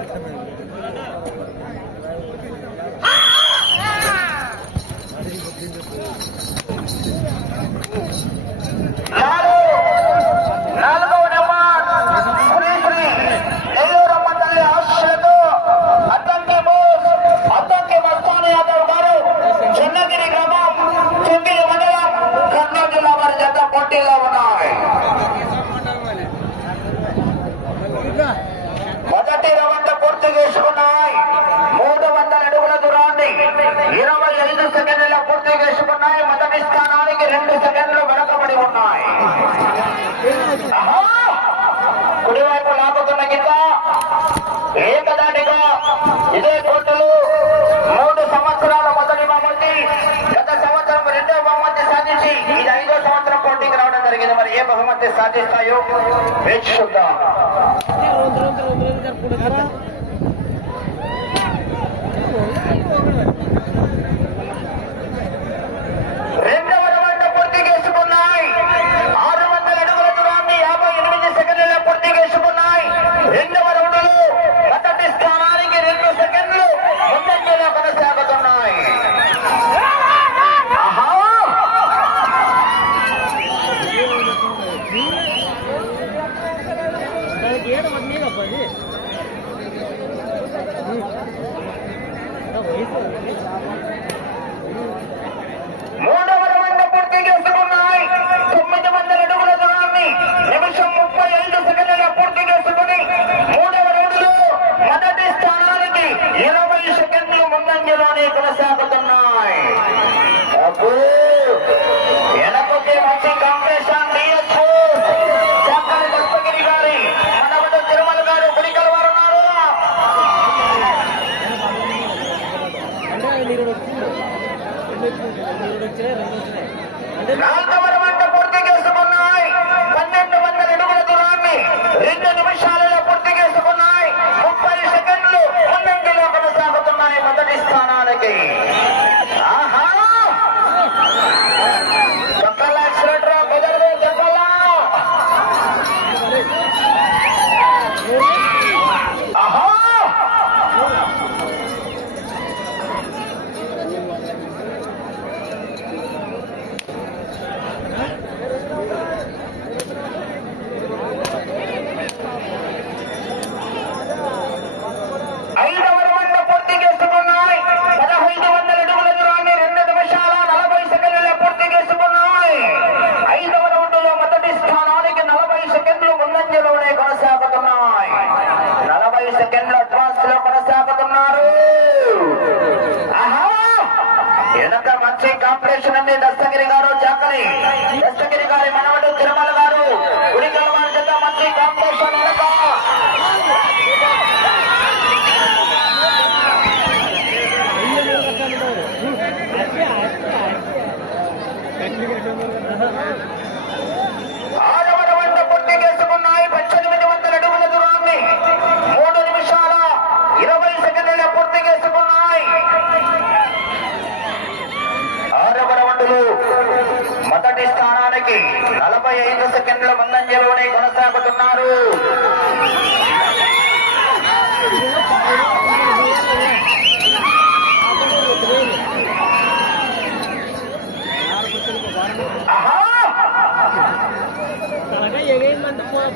Exactamente. కుడివైపు లాగుతున్న గీత ఏకదాటిగా ఇదే కోర్టులు మూడు సంవత్సరాల మొదటి బహుమతి. గత సంవత్సరం రెండో బహుమతి సాధించి ఇది ఐదో సంవత్సరం పోటీకి రావడం జరిగింది. మరి ఏ బహుమతి సాధిస్తాయో వేచి నాలుగవ రౌండ్ పూర్తి చేసుకున్నాయి. పన్నెండు వందల అడుగుల దూరాన్ని రెండు నిమిషాలు monedas de నలభై ఐదు సెకండ్ల ముందంజలోనే కొనసాగుతున్నారు. ఏమంటే పోయి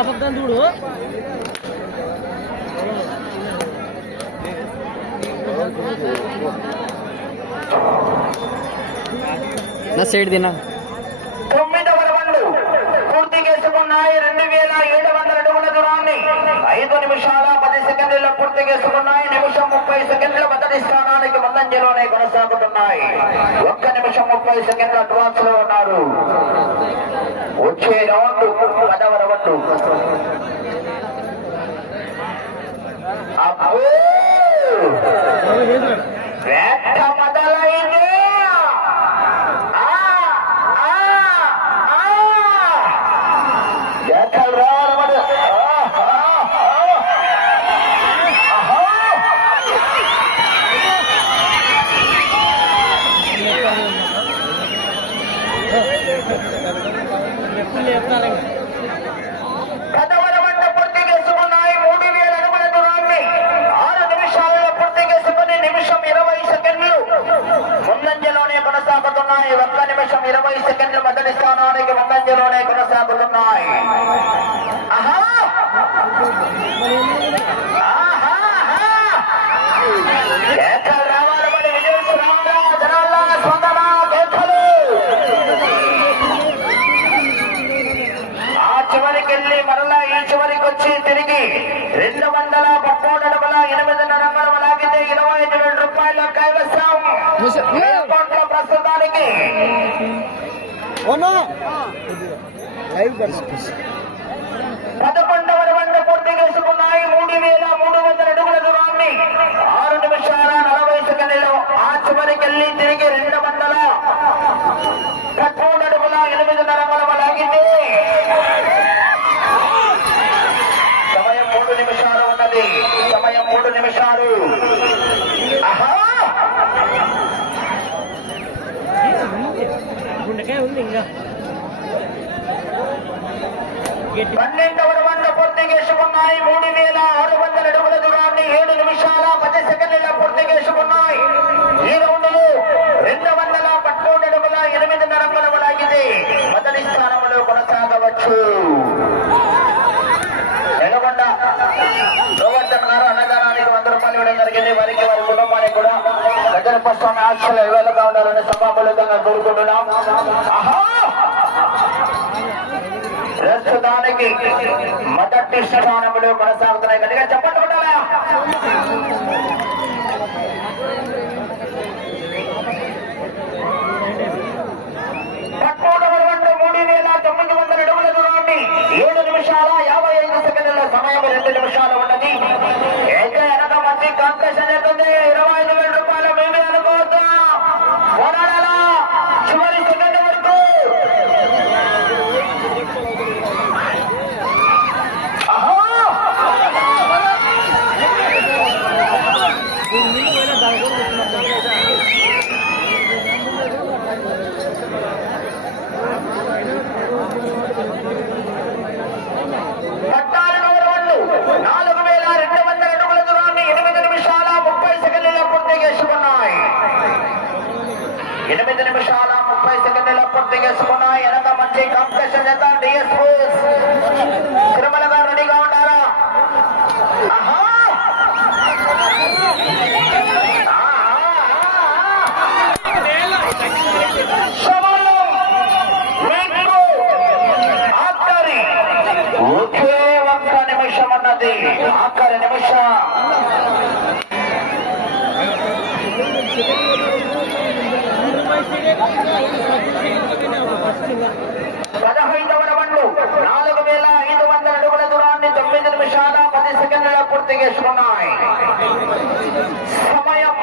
అబద్ధం చూడు. నా సైడ్ తిన్నా. తొమ్మిదవ రౌండ్. పూర్తి చేసుకున్నాయి రెండు వేల ఏడు వందల అడుగుల దూరాన్ని. ఐదు నిమిషాలు పూర్తి చేసుకున్నాయి. నిమిషం ముప్పై సెకండ్ల మొదటి స్థానానికి ముందంజలోనే కొనసాగుతున్నాయి. ఒక్క నిమిషం ముప్పై సెకండ్ల అడ్వాన్స్లో ఉన్నారు. వచ్చే రౌండ్ పదవ రౌండ్. అబ్బో వేట మొదలైంది ఆ, ఆ, ఆ. వేటలు రావాలి మరి. ఆ, ఆ, ఆ. ఆహా. పదవర వంట పూర్తి చేసుకున్నాయి మూడు వేల అడుగుల దూరాన్ని ఆరు నిమిషాలలో పూర్తి చేసుకుని నిమిషం ఇరవై సెకండ్లు ముందంజలోనే కొనసాగుతున్నాయి ఒక్క నిమిషం సెకండ్లు మొదటి స్థానానికి ముందంజలోనే కొనసాగుతున్నాయి. ఆహా! మరలా ఈ చివరికి వచ్చి తిరిగి రెండు వందల పదమూడు అడుగుల ఎనిమిదిన్నర రంగులు లాగితే ఇరవై రూపాయల కైవసం. ప్రస్తుతానికి? పదకొండవ వంట పూర్తి చేసుకున్నాయి. మూడు వేల మూడు వందల అడుగుల దూరాన్ని. ఆరు నిమిషాల నలభై సెకండ్లు ఆ చివరికి తిరిగి రెండు వందల పదమూడు అడుగుల ఎనిమిదిన్నర రంగులు లాగితే సమయం మూడు నిమిషాలు ఉన్నది. సమయం మూడు నిమిషాలు. ఆహా! ఉంది ఇంకా. పన్నెండవ వంట పూర్తి చేసుకున్నాయి. మూడు వేల ఆరు వందల అడుగుల దూరాన్ని ఏడు నిమిషాల పది సెకండ్ల పూర్తి చేసుకున్నాయి. ఈ రౌండ్లు రెండు వందల పదమూడు అడుగుల ఎనిమిది నరంగుల లాగితే మొదటి స్థానంలో కొనసాగవచ్చు. ఎనగొండ గోవర్ధన్ గారు అన్నదానానికి వంద రూపాయలు ఇవ్వడం జరిగింది. వారికి వారి కుటుంబానికి కూడా దగ్గర స్వామి ఆశలు ఎవేళగా ఉండాలని సభామూలంగా కోరుకుంటున్నాం. ప్రస్తుతానికి మొదటి స్థానంలో కొనసాగుతున్నాయి. కనుక చెప్పండి కొట్టాలా? ఏడు నిమిషాల యాభై ఐదు సెకండ్ల సమయం రెండు నిమిషాలు ఉన్నది. అయితే వెనక మంచి కాంపిటీషన్ అవుతుంది ఇరవై ఐదు వేల రూపాయల మేమే అనుకోవద్దు పోరాడాలా చివరి సెకండ్ వరకు ఆహా! నీళ్ళు పోయినా దాని కూడా పద్నాలుగవ రౌండ్ నాలుగు వేల రెండు వందల అడుగుల దూరాన్ని ఎనిమిది నిమిషాల ముప్పై సెకండ్ల పూర్తి చేసుకున్నాయి ఎనిమిది నిమిషాల ముప్పై సెకండ్ల వెనక మంచి కాంపిటీషన్ చేత డిఎస్ తిరుమల గారు రెడీగా ఉన్నారా ఒకే ఒక్క నిమిషం అన్నది ఆఖరి నిమిషం పదహైదవ రౌండ్ నాలుగు వేల ఐదు వందల అడుగుల దూరాన్ని తొమ్మిది నిమిషాల పది సెకండ్ల పూర్తి చేసుకున్నాయి. సమయం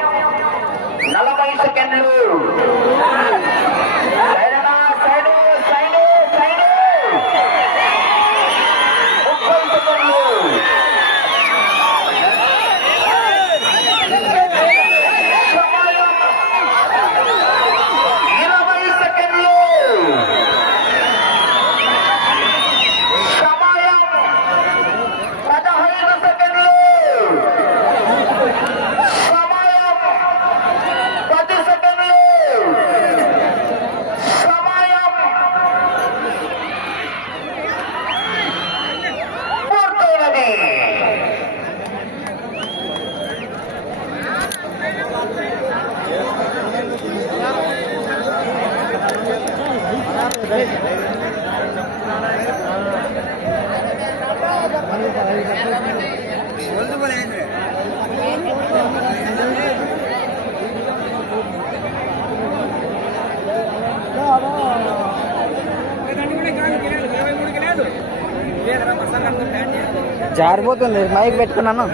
నలభై సెకండ్లు సైడనా, సైడు, సైడు, సైడు. ముప్పై సెకండ్లు సమయం ఇరవై సెకండ్లు సమయం పదహైదు సెకండ్లు సమయం పది సెకండ్లు జారిపోతుంది. మైక్ పెట్టుకున్నాను.